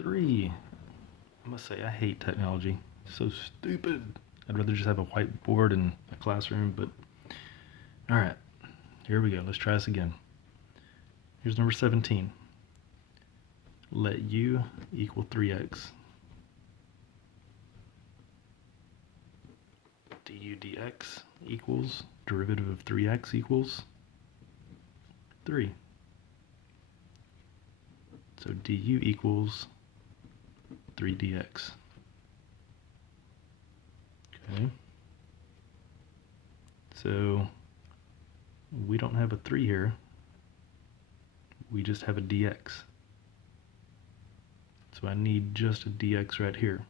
3. I must say, I hate technology. It's so stupid. I'd rather just have a whiteboard in a classroom, but alright, here we go. Let's try this again. Here's number 17. Let u equal 3x. Du dx equals derivative of 3x equals 3. So du equals 3 dx. Okay. So we don't have a 3 here. We just have a dx. So I need just a dx right here.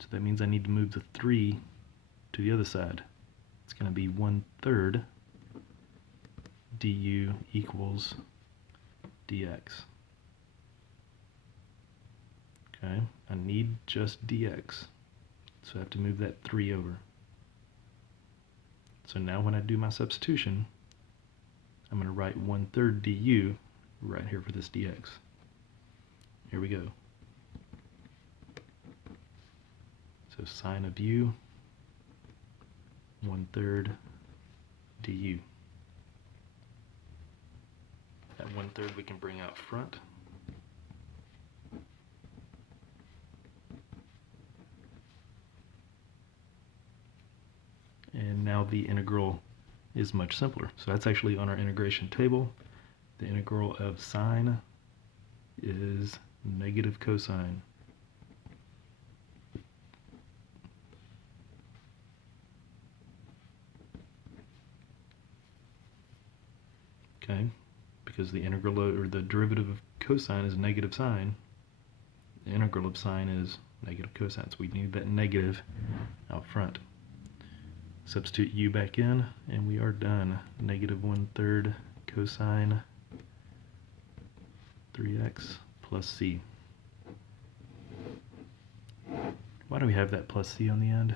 So that means I need to move the 3 to the other side. It's going to be 1/3 du equals dx. Okay, I need just dx. So I have to move that 3 over. So now when I do my substitution, I'm going to write 1/3 du right here for this dx. Here we go. So sine of u, 1/3 du. That 1/3 we can bring out front. And now the integral is much simpler. So that's actually on our integration table. The integral of sine is negative cosine. Okay, because the integral or the derivative of cosine is negative sine, the integral of sine is negative cosine. So we need that negative out front. Substitute u back in, and we are done. Negative 1/3 cosine 3x plus c. Why do we have that plus c on the end?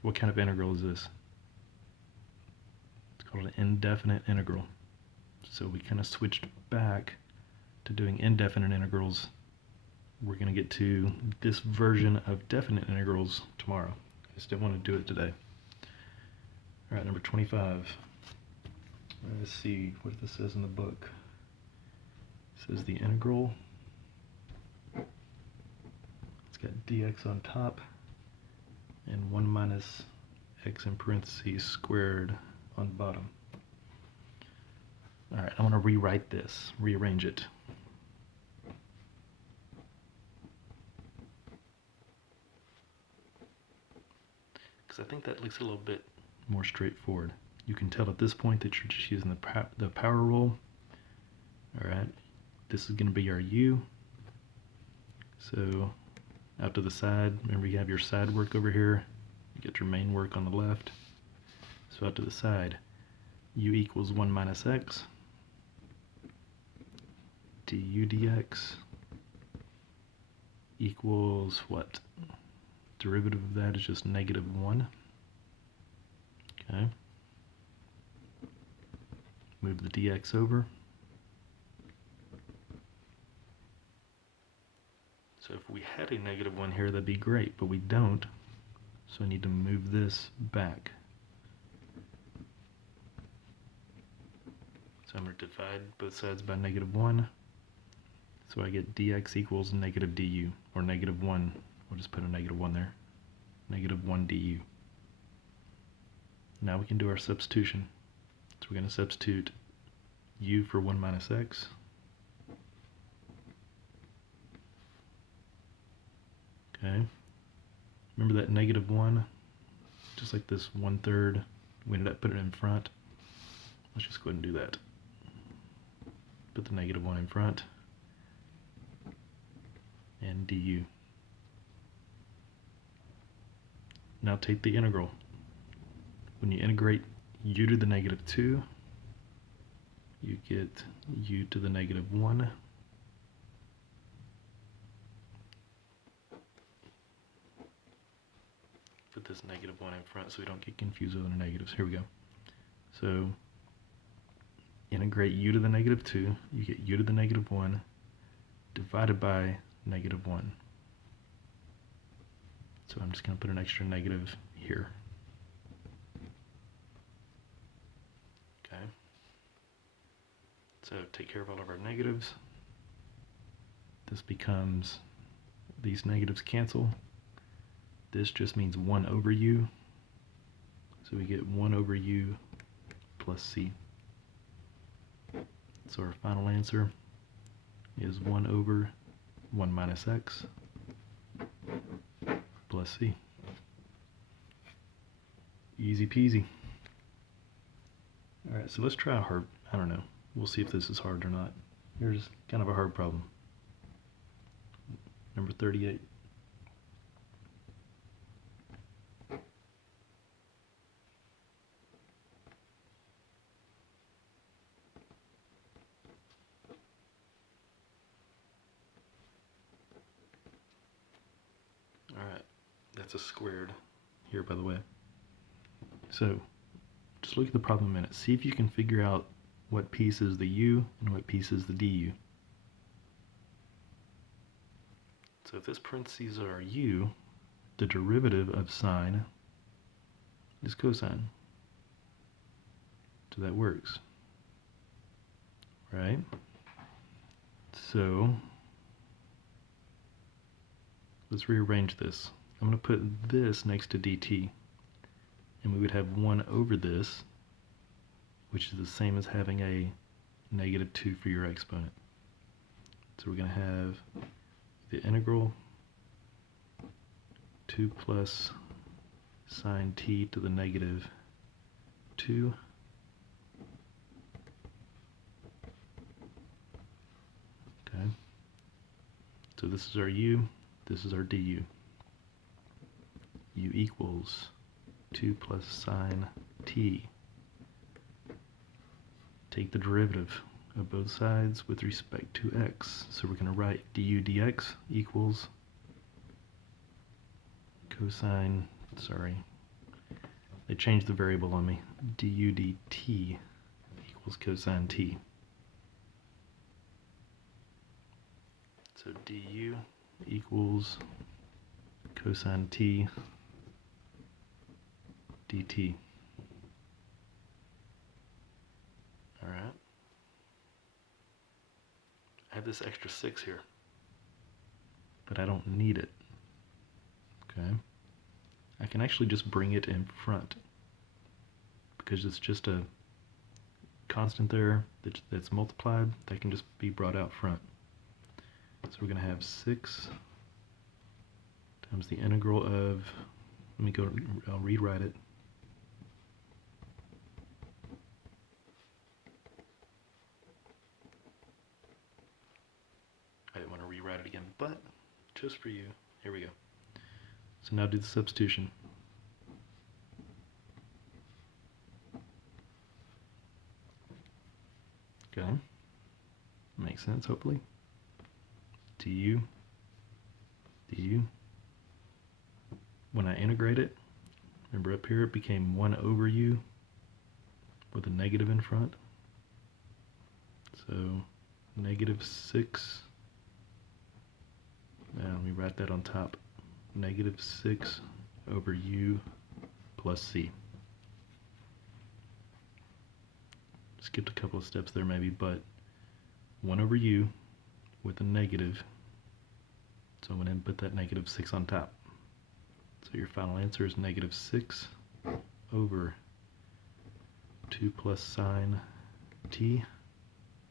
What kind of integral is this? It's called an indefinite integral. So we kind of switched back to doing indefinite integrals. We're going to get to this version of definite integrals tomorrow. I just didn't want to do it today. All right, number 25. Let's see what this says in the book. It says the integral. It's got dx on top and 1 minus x in parentheses squared on the bottom. All right, I want to rewrite this, rearrange it. Because I think that looks a little bit more straightforward. You can tell at this point that you're just using the power rule. All right, this is going to be our u. So out to the side, remember you have your side work over here. You get your main work on the left. So out to the side, u equals 1 minus x. Du dx equals what? Derivative of that is just negative 1. Okay. Move the dx over. So if we had a negative 1 here, that'd be great, but we don't. So I need to move this back. So I'm going to divide both sides by negative 1. So I get dx equals negative du, or negative 1. We'll just put a negative 1 there. Negative 1 du. Now we can do our substitution. So we're going to substitute u for 1 minus x. Okay. Remember that negative 1? Just like this 1/3, we ended up putting it in front. Let's just go ahead and do that. Put the negative 1 in front. And du. Now take the integral. When you integrate u to the negative 2, you get u to the negative 1. Put this negative 1 in front so we don't get confused with the negatives. Here we go. So integrate u to the negative 2, you get u to the negative 1 divided by negative 1. So I'm just going to put an extra negative here. Okay. So take care of all of our negatives. This becomes, these negatives cancel. This just means 1 over u. So we get 1 over u plus c. So our final answer is 1 over 1 minus x plus c. Easy peasy. Alright, so let's try a hard, I don't know. We'll see if this is hard or not. Here's kind of a hard problem. Number 38. Alright, that's a squared here, by the way. So, just look at the problem a minute. See if you can figure out what piece is the u and what piece is the du. So if this parentheses are u, the derivative of sine is cosine. So that works, right? So let's rearrange this. I'm going to put this next to dt, and we would have 1 over this, which is the same as having a negative 2 for your exponent. So we're going to have the integral 2 plus sine t to the negative 2 okay. So this is our u, this is our du. U equals 2 plus sine t. Take the derivative of both sides with respect to x. So we're going to write du dx equals cosine, sorry, they changed the variable on me. Du dt equals cosine t. So du equals cosine t dt. Alright. I have this extra 6 here, but I don't need it. Okay. I can actually just bring it in front because it's just a constant there that's multiplied that can just be brought out front. So we're going to have 6 times the integral of, I'll rewrite it. I didn't want to rewrite it again, but just for you, here we go. So now do the substitution. Okay. Makes sense, hopefully. Du. When I integrate it, remember up here it became 1 over u with a negative in front. So negative 6. Now let me write that on top. Negative 6 over u plus c. Skipped a couple of steps there maybe, but 1 over u with a negative. So I'm going to put that negative 6 on top. So your final answer is negative 6 over 2 plus sine t